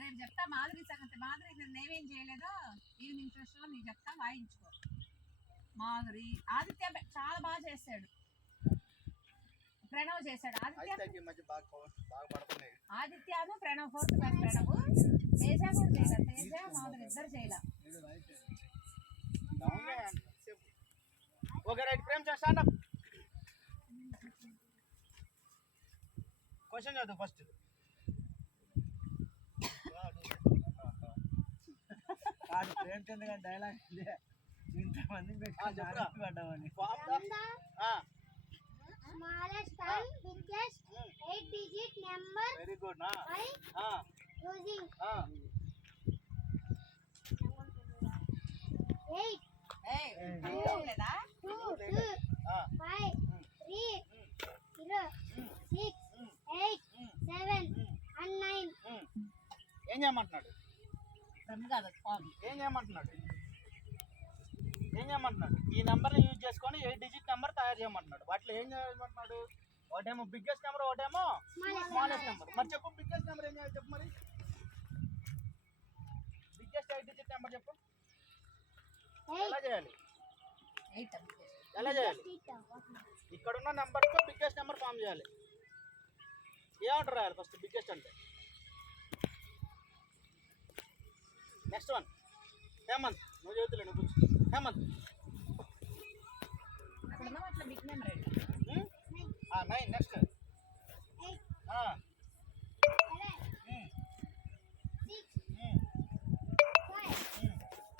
రేపు చెప్తా మాధురి సంగతి. మాధురి నేనేం చేయలేదో ఈవినింగ్ ఫ్రెష్ లో నీకు చెప్తా, వాయించుకో. మాధురి ఆదిత్య చాలా బాగా చేశాడు, ప్రణవ్ చేశాడు. ఆదిత్యను ప్రణవ్ ఫోర్త్ క్లాస్ ప్రణవ్. తేజ కూడా చేయలే, తేజ మాధురి ఇద్దరు చేయలే. Okay right Prem stand up. Question చదువు ఫస్ట్. ప్రేమచంద్ గారి డైలాగ్ ఇంతమంది పడ్డామని. Smallest and biggest 8-digit number. Very good. By using 8. లేదా 2, 5, 3, 0, 6, 8, 7 and 9. ఏం చేయమంటున్నాడు? ఏం చేయమంటున్నాడు? ఈ నెంబర్ని యూజ్ చేసుకొని 8 డిజిట్ నెంబర్ తయారు చేయమంటున్నాడు. వాటిలో ఏం చేయమంటున్నాడు? ఒకటేమో బిగ్గెస్ట్ నెంబర్, ఒకటేమో స్మాలెస్ట్ నెంబర్. మరి చెప్పు బిగ్గెస్ట్ నెంబర్ ఏం చేయాలి చెప్పు. మరి బిగ్గెస్ట్ 8 డిజిట్ నెంబర్ చెప్పు. ఎలా చేయాలి? ఇక్కడున్న నెంబర్తో బిగ్గెస్ట్ నెంబర్ ఫామ్ చేయాలి. ఏమంటారు రాయాలి ఫస్ట్ బిగ్గెస్ట్ అంటే? Next one Hemanth. నువ్వు చదువుతులే, నువ్వు కూర్చో. హేమంత్ 9. నెక్స్ట్